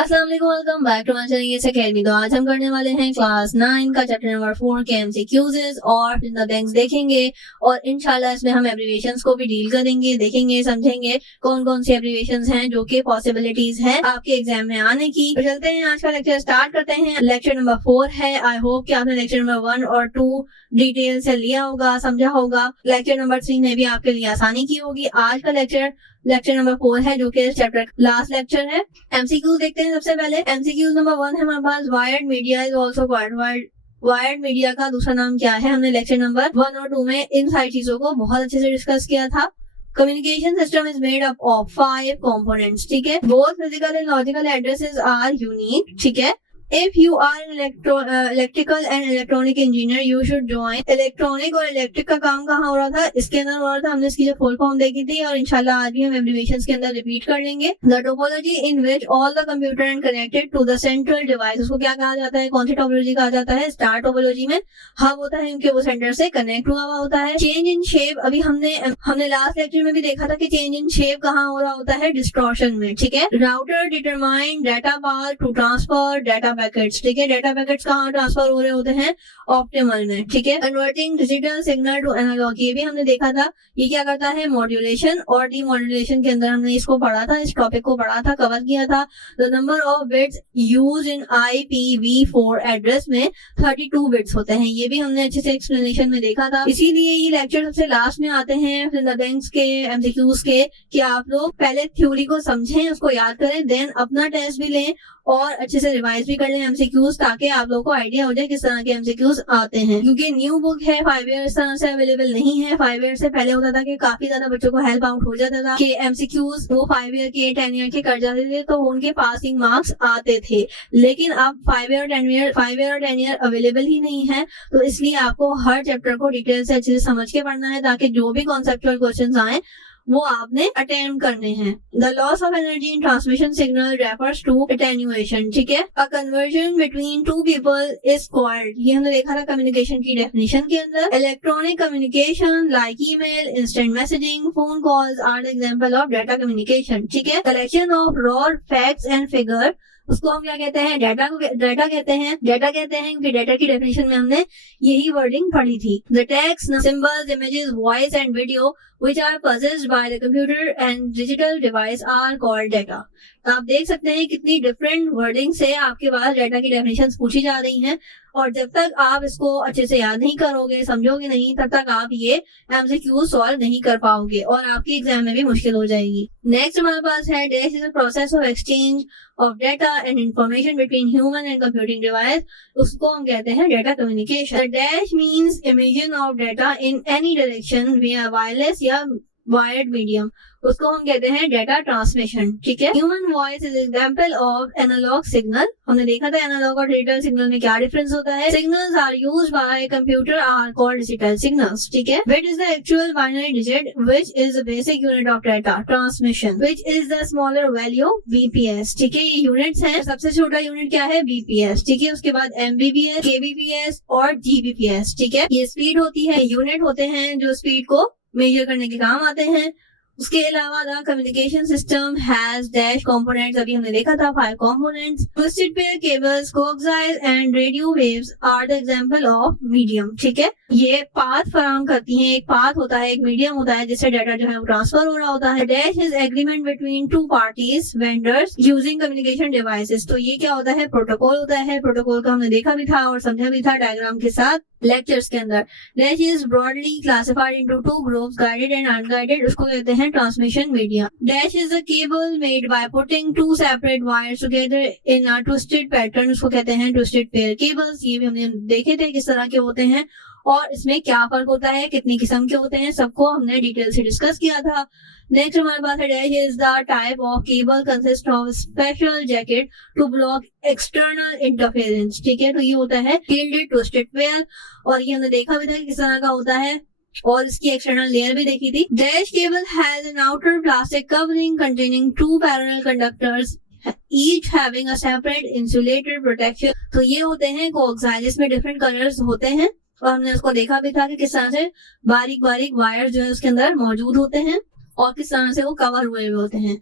अस्सलाम वालेकुम, welcome back to my channel academy. तो आज हम करने वाले हैं क्लास 9 का चैप्टर नंबर 4 के MCQs और सिंध बैंक्स देखेंगे और इंशाल्लाह इसमें हम एब्रीविएशंस को भी डील करेंगे, देखेंगे, समझेंगे कौन कौन सी एब्रीविएशंस हैं जो कि पॉसिबिलिटीज हैं आपके एग्जाम में आने की। तो चलते हैं, आज का लेक्चर स्टार्ट करते हैं। लेक्चर नंबर 4 है। आई होप कि आपने लेक्चर नंबर 1 और 2 डिटेल से लिया होगा, समझा होगा। लेक्चर नंबर 3 ने भी आपके लिए आसानी की होगी। आज का लेक्चर नंबर 4 है जो कि इस चैप्टर लास्ट लेक्चर है। एमसीक्यूज देखते हैं। सबसे पहले एमसीक्यूज नंबर 1 है हमारे पास, wired media is also called. Wired media का दूसरा नाम क्या है? हमने लेक्चर नंबर 1 और 2 में इन सारी चीजों को बहुत अच्छे से डिस्कस किया था। Communication system is made up of 5 components, ठीक है। Both physical and logical addresses are unique, ठीक है। If you are an electrical and electronic engineer, you should join। Electronic और इलेक्ट्रिक का काम कहाँ हो रहा था? इसके अंदर हो रहा था। हमने इसकी जो फुल फॉर्म देखी थी और इंशाल्लाह आज भी हम एब्रीविएशंस के अंदर रिपीट कर लेंगे। The topology in which all the computer and connected to the central device, उसको क्या कहा जाता है? कौन सी टोपोलॉजी कहा जाता है? स्टार टोपोलॉजी में हब होता है क्योंकि वो सेंटर से कनेक्ट हुआ होता है। चेंज इन शेप, अभी हमने लास्ट लेक्चर में भी देखा था कि चेंज इन शेप कहाँ हो रहा होता है? डिस्टॉर्शन में, ठीक है। Router determine data path to transfer data packets, ठीक है। डाटा पैकेट्स कहाँ ट्रांसफर हो रहे होते हैं? ऑप्टिमल में, ठीक है। Converting digital signal to analog, ये भी हमने देखा था। ये क्या करता है? मॉड्यूलेशन और डीमॉड्यूलेशन के अंदर हमने इसको पढ़ा था, इस टॉपिक को पढ़ा था, कवर किया था। The number of bits used in IPv4 address में 32 बिट्स होते हैं। ये भी हमने अच्छे से एक्सप्लेनेशन में देखा था। इसीलिए ये लेक्चर सबसे लास्ट में आते हैं सिंध बैंक्स के MCQs के, कि आप लोग पहले थ्योरी को समझें, उसको याद करें, देन अपना टेस्ट भी लें और अच्छे से रिवाइज भी कर लें MCQs, ताकि आप लोगों को आइडिया हो जाए किस तरह के MCQs आते हैं। क्योंकि न्यू बुक है, 5 ईयर इस तरह से अवेलेबल नहीं है। 5 ईयर से पहले होता था कि काफी ज्यादा बच्चों को हेल्प आउट हो जाता था कि MCQs वो 5 ईयर के 10 ईयर के कर जाते थे तो उनके पासिंग मार्क्स आते थे। लेकिन अब 5 ईयर और 10 ईयर अवेलेबल ही नहीं है, तो इसलिए आपको हर चैप्टर को डिटेल से अच्छे से समझ के पढ़ना है ताकि जो भी कॉन्सेप्चुअल क्वेश्चंस आए वो आपने अटेम्प्ट करने हैं। The loss of energy in transmission signal refers to attenuation, ठीक है। A conversion between two people is called, ये हमने देखा था कम्युनिकेशन की डेफिनेशन के अंदर। Electronic communication like email, instant messaging, phone calls are the example of data communication, ठीक है। Collection of raw facts and figure, उसको हम क्या कहते हैं? डाटा कहते हैं क्योंकि डाटा की डेफिनेशन में हमने यही वर्डिंग पढ़ी थी। The text, symbols, images, voice and video which are possessed by the computer and digital device are called data। तो आप देख सकते हैं कितनी डिफरेंट वर्डिंग से आपके पास डाटा की डेफिनेशंस पूछी जा रही हैं, और जब तक आप इसको अच्छे से याद नहीं करोगे, समझोगे नहीं, तब तक आप ये MCQ सॉल्व नहीं कर पाओगे और आपके एग्जाम में भी मुश्किल हो जाएगी। नेक्स्ट हमारे पास है dash is a process of exchange of data and information between human and computing device, उसको हम कहते हैं data communication. Dash means emission of data in any direction via wireless या वायर्ड मीडियम, उसको हम कहते हैं डाटा ट्रांसमिशन, ठीक है। Human voice is example of analog signal, हमने देखा था एनालॉग और डिजिटल सिग्नल में क्या डिफरेंस होता है। Signals are used by computer are called digital signals, ठीक है। Bit is the actual binary digit which is the basic unit of data transmission which is the smaller value BPS, ठीक है। ये यूनिट्स हैं। सबसे छोटा यूनिट क्या है? BPS, ठीक है। उसके बाद MBPS, KBPS और GBPS, ठीक है। ये स्पीड होती है, यूनिट होते हैं जो स्पीड को मेजर करने के काम आते हैं। उसके अलावा the communication system has dash components, अभी हमने देखा था 5 components. Twisted pair cables, coaxial and radio waves are the example of medium, ठीक है। ये पाथ फराहम करती हैं, एक पाथ होता है, एक मीडियम होता है जिससे डाटा जो है वो ट्रांसफर हो रहा होता है। Dash is agreement between two parties vendors using communication devices, तो ये क्या होता है? प्रोटोकॉल होता है। प्रोटोकॉल का हमने देखा भी था और समझा भी था डायग्राम के साथ लेक्चर्स के अंदर। Dash is broadly classified into 2 groups, guided and unguided, उसको कहते हैं transmission media. Dash is a cable made by putting 2 separate wires together in a twisted pattern, उसको कहते हैं ट्विस्टेड पेयर केबल्स। ये भी हमने देखे थे किस तरह के होते हैं और इसमें क्या फर्क होता है, कितनी किस्म के होते हैं, सबको हमने डिटेल से डिस्कस किया था। नेक्स्ट हमारे पास है dash is the type of cable consist of special jacket to block external interference, ठीक है। तो ये होता है टिल्डेड ट्विस्टेड पेयर और ये हमने देखा भी था कि किस तरह का होता है और इसकी एक्सटर्नल लेयर भी देखी थी। Dash cable has an outer plastic covering containing 2 parallel conductors each having a separate insulated protection, तो ये होते हैं कोएक्सियल, इसमें डिफरेंट कलर्स होते हैं और हमने उसको देखा भी था कि किस तरह से बारीक बारीक वायर जो है उसके अंदर मौजूद होते हैं और किस तरह से वो कवर हुए हुए होते हैं।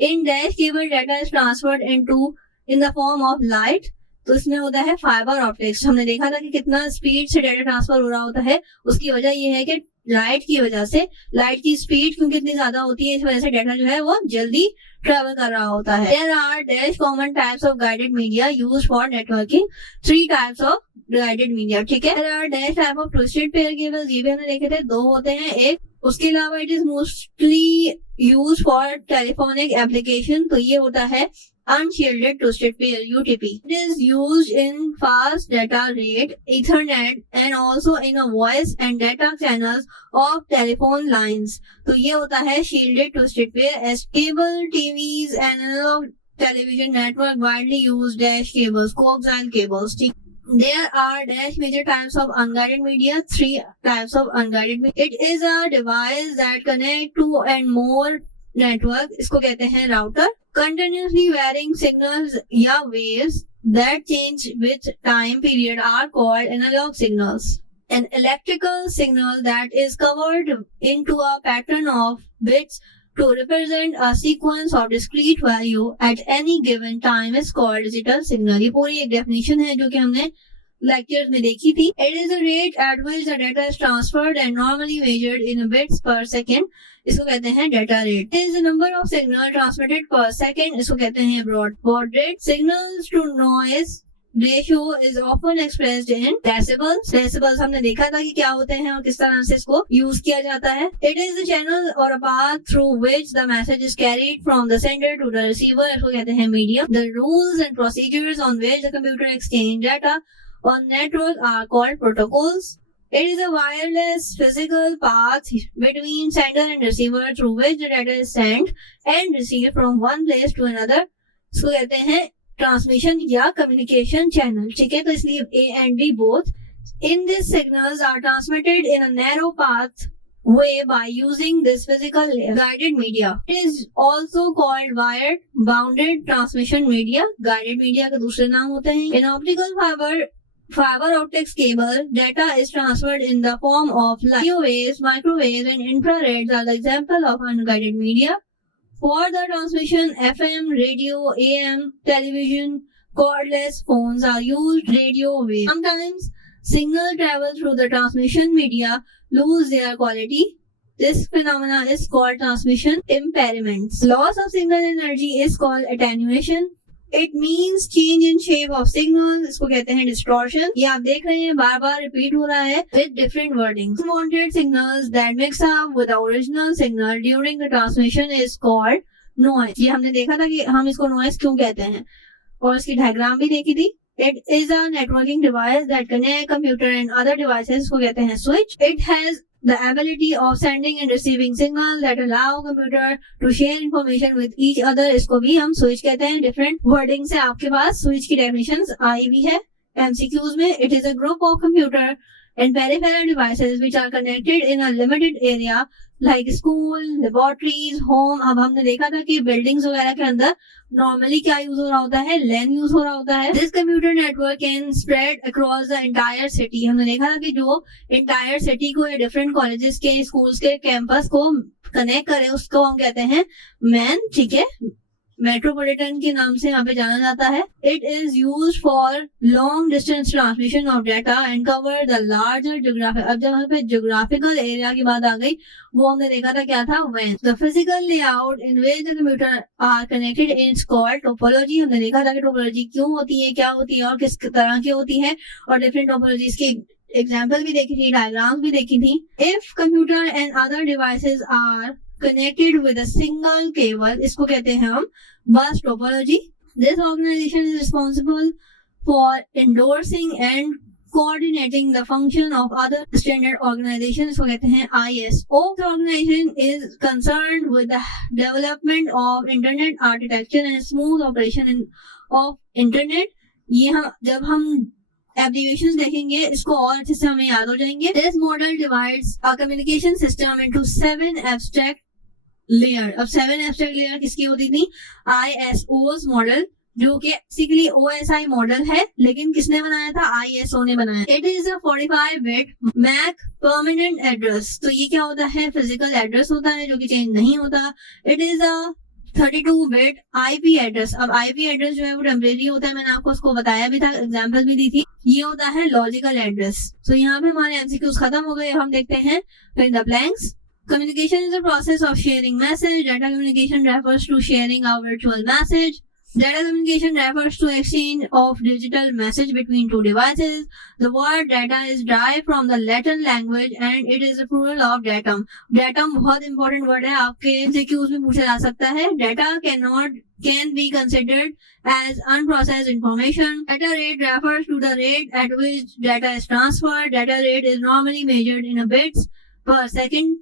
In dash cable data is transferred into in the form of light, तो इसमें होता है फाइबर ऑप्टिक्स। हमने देखा था कि कितना स्पीड से डेटा ट्रांसफर हो रहा होता है, उसकी वजह ये है कि लाइट की वजह से, लाइट की स्पीड क्योंकि इतनी ज्यादा होती है, इस वजह से डेटा जो है वो जल्दी ट्रेवल कर रहा होता है। There are dash common types of guided media used for networking, 3 types of guided media, ठीक है। There are dash type of twisted pair cables, ये भी हमने देखे थे, 2 होते हैं। एक उसके अलावा it is mostly use for telephonic application, तो ये होता है unshielded twisted pair UTP. It is used in fast data rate Ethernet and also in a voice and data channels of telephone lines. तो ये होता है shielded twisted pair as cable TVs and analog television network widely used dash cables, coaxial cables. There are dash major types of unguided media, 3 types of unguided media. It is a device that connect 2 and more network, इसको कहते हैं router. Continuously varying signals या waves that change with time period are called analog signals. An electrical signal that is covered into a pattern of bits to represent a sequence of discrete value at any given time is called digital signal. ये पूरी एक definition है जो कि हमने lectures में देखी थी। It is the rate at which the data is transferred and normally measured in bits per second. इसको कहते हैं data rate. It is the number of signal transmitted per second. इसको कहते हैं baud rate. Signals to noise ratio is often expressed in decibels. Decibels हमने देखा था कि क्या होते हैं और किस तरह से इसको यूज किया जाता है। It is the channel or a path through which the message is carried from the sender to the receiver. इसको कहते हैं medium. The rules and procedures on which the computer exchange data on network are called protocols. It is a wireless physical path between sender and receiver through which the data is sent and received from one place to another. इसको कहते हैं ट्रांसमिशन या communication channel, ठीक है। तो इसलिए A and B both in these signals are transmitted in a narrow path way by using this physical guided media. It is also called wired bounded transmission media. Guided media के दूसरे नाम होते हैं। In optical fiber optics cable, data is transferred in the form of light. Radio waves, microwaves, and infrareds are the example of unguided media. For the transmission, FM, radio, AM, television, cordless phones are used. Radio waves. Sometimes signal travel through the transmission media lose their quality. This phenomena is called transmission impairments. Loss of signal energy is called attenuation. It means change in shape of signal. इसको कहते हैं distortion. ये आप देख रहे हैं बार बार रिपीट हो रहा है with different wordings. Unwanted signals that mix up with the original signal during the transmission is called noise. ये हमने देखा था कि हम इसको noise क्यों कहते हैं और इसकी डायग्राम भी देखी थी। It is a networking device that connect computer and other devices. इसको कहते हैं switch. It has the ability of sending and receiving signals that allow computer to share information with each other. इसको भी हम switch कहते हैं। Different wording से आपके पास switch की definitions आई भी है MCQs में। It is a group of computer and peripheral devices which are connected in a limited area like school, laboratories, home. अब हमने देखा था कि buildings वगैरह के अंदर normally क्या यूज हो रहा होता है, LAN यूज हो रहा होता है। This computer network can spread across the entire city. हमने देखा था कि जो entire city को या different colleges के, schools के campus को connect करे उसको हम कहते हैं MAN, ठीक है। मेट्रोपॉलिटन के नाम से यहाँ पे जाना जाता है। It is used for long distance transmission of data and cover the larger geographic. अब जब यहाँ पे geographical area की बात आ गई, वो हमने देखा था क्या था, WAN. The physical layout in which the computer are connected is called topology. हमने देखा था कि topology क्यों होती है, क्या होती है और किस तरह की होती है और different topologies की एग्जाम्पल भी देखी थी, डायग्राम्स भी देखी थी। If computer and other devices are connected with a single cable, इसको कहते हैं हम bus topology. This organization is responsible for endorsing and coordinating the function of other standard organizations. इसको कहते हैं ISO. The organization is concerned with the development of internet architecture and smooth operation of internet. ये हम जब हम एब्रिविएशंस देखेंगे इसको और अच्छे से हमें याद हो जाएंगे। This model divides a communication system into 7 abstract layer. अब 7 abstract layer किसकी होती थी, ISO's मॉडल, जो कि बेसिकली OSI मॉडल है, लेकिन किसने बनाया था, ISO ने बनाया। It is a 45-bit MAC permanent address. तो ये क्या होता है, फिजिकल एड्रेस होता है जो कि चेंज नहीं होता। It is a 32-bit IP address. अब IP एड्रेस जो है वो टेम्परेरी होता है, मैंने आपको उसको बताया भी था, एग्जांपल भी दी थी। ये होता है लॉजिकल एड्रेस। तो यहाँ पे हमारे MCQs खत्म हो गए। हम देखते हैं फिर the blanks. Communication is a process of sharing message. Data communication refers to sharing a virtual message. Data communication refers to exchange of digital message between two devices. The word data is derived from the Latin language and it is a plural of datum. Datum बहुत important word है, आपके MCQs में पूछा जा सकता है। Data can be considered as unprocessed information. Data rate refers to the rate at which data is transferred. Data rate is normally measured in bits per second.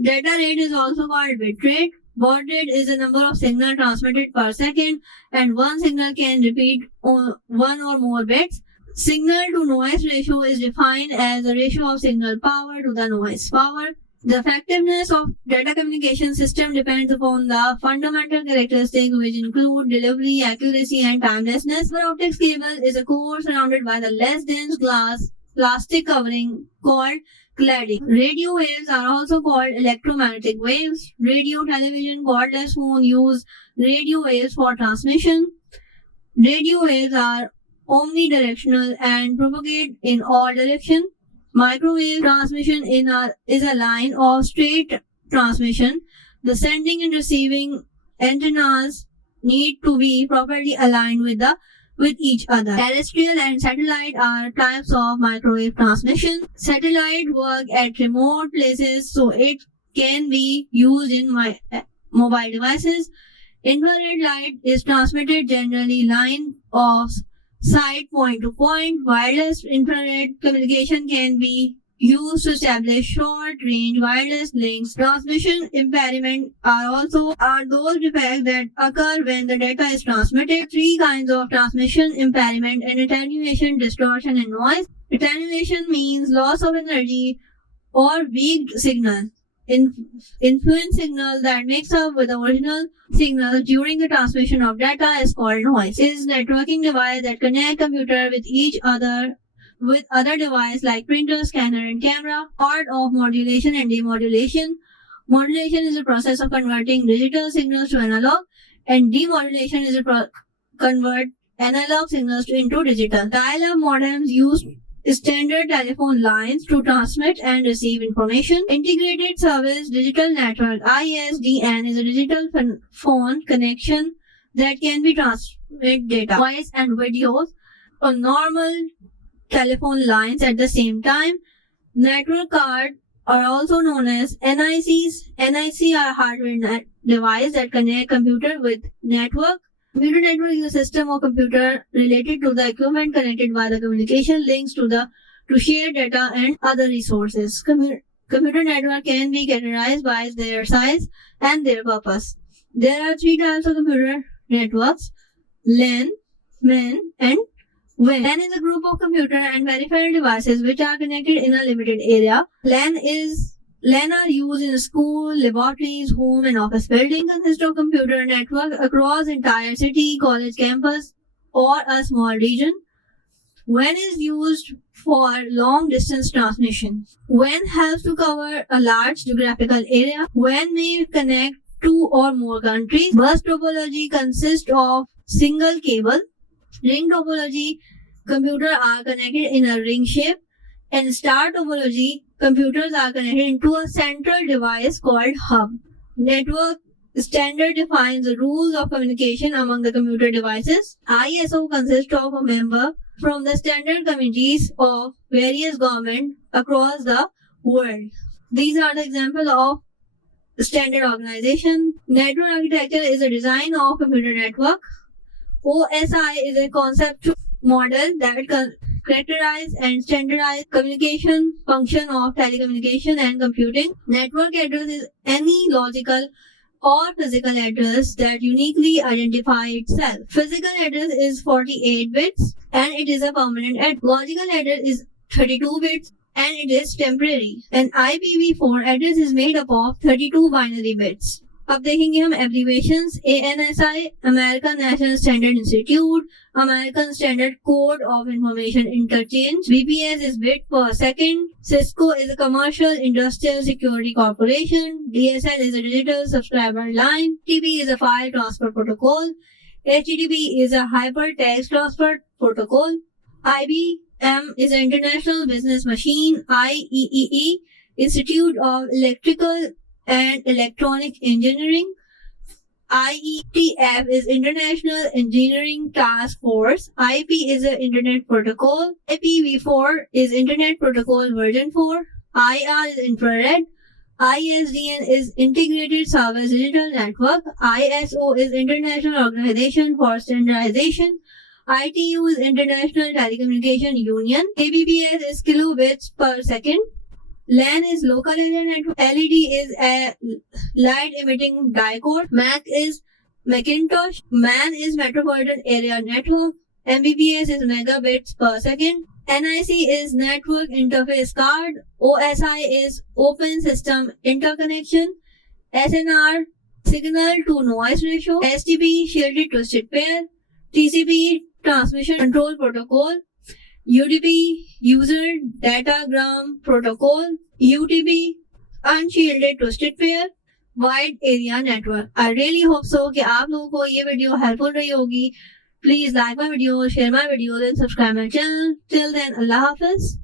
Data rate is also called bit rate. Baud rate is the number of signals transmitted per second, and one signal can repeat one or more bits. Signal to noise ratio is defined as the ratio of signal power to the noise power. The effectiveness of data communication system depends upon the fundamental characteristics which include delivery, accuracy, and timelessness. Fiber optics cable is a core surrounded by the less dense glass plastic covering called cladding. Radio waves are also called electromagnetic waves. Radio, television, cordless phone use radio waves for transmission. Radio waves are omnidirectional and propagate in all directions. Microwave transmission is a line of straight transmission. The sending and receiving antennas need to be properly aligned with each other. Terrestrial and satellite are types of microwave transmission. Satellite work at remote places, so it can be used in mobile devices. Infrared light is transmitted generally line of sight point to point. Wireless infrared communication can be used to establish short-range wireless links. Transmission impairment are those defects that occur when the data is transmitted. Three kinds of transmission impairment: and attenuation, distortion, and noise. Attenuation means loss of energy or weak signal. Influence signal that makes up with the original signal during the transmission of data is called noise. It is networking device that connect computer with each other with other devices like printer, scanner, and camera. Part of modulation and demodulation. Modulation is the process of converting digital signals to analog, and demodulation is convert analog signals into digital. Dial-up modems use standard telephone lines to transmit and receive information. Integrated Service Digital Network (ISDN) is a digital phone connection that can be transmit data, voice, and videos on normal telephone lines at the same time. Network cards are also known as NICs. NIC are hardware device that connect computer with network. Computer network is a system of computer related to the equipment connected by the communication links to share data and other resources. Computer network can be categorized by their size and their purpose. There are three types of computer networks: LAN, MAN, and WAN. LAN is a group of computer and peripheral devices which are connected in a limited area. LAN are used in school, laboratories, home, and office buildings. Consist of computer network across entire city, college campus, or a small region. WAN is used for long distance transmission. WAN helps to cover a large geographical area. WAN may connect two or more countries. Bus topology consists of single cable. Ring topology, computers are connected in a ring shape. And star topology, computers are connected into a central device called hub. Network standard defines the rules of communication among the computer devices. ISO consists of a member from the standard committees of various governments across the world. These are the examples of standard organization. Network architecture is a design of computer network. OSI is a conceptual model that characterize and standardize communication function of telecommunication and computing. Network address is any logical or physical address that uniquely identify itself. Physical address is 48 bits and it is a permanent address. Logical address is 32 bits and it is temporary. An IPv4 address is made up of 32 binary bits. अब देखेंगे हम abbreviations ANSI American national standard institute American standard code of information interchange BPS is bit per second Cisco is a commercial industrial security corporation DSL is a digital subscriber line TCP is a file transfer protocol HTTP is a hypertext transfer protocol IBM is an international business machine IEEE Institute of Electrical and Electronic Engineering. IETF is International Engineering Task Force. IP is an Internet Protocol. IPv4 is Internet Protocol version 4. IR is infrared. ISDN is Integrated Service Digital Network. ISO is International Organization for Standardization. ITU is International Telecommunication Union. kbps is kilobits per second. LAN is local area network. LED is a light emitting diode. MAC is Macintosh. MAN is metropolitan area network. Mbps is megabits per second. NIC is network interface card. OSI is open system interconnection. SNR signal to noise ratio. STP shielded twisted pair. TCP transmission control protocol. UDP user datagram protocol UTP unshielded twisted pair wide area network I really hope so कि आप लोगों को ये video helpful रही होगी Please like my video, share my videos and subscribe my channel. Till then, Allah Hafiz.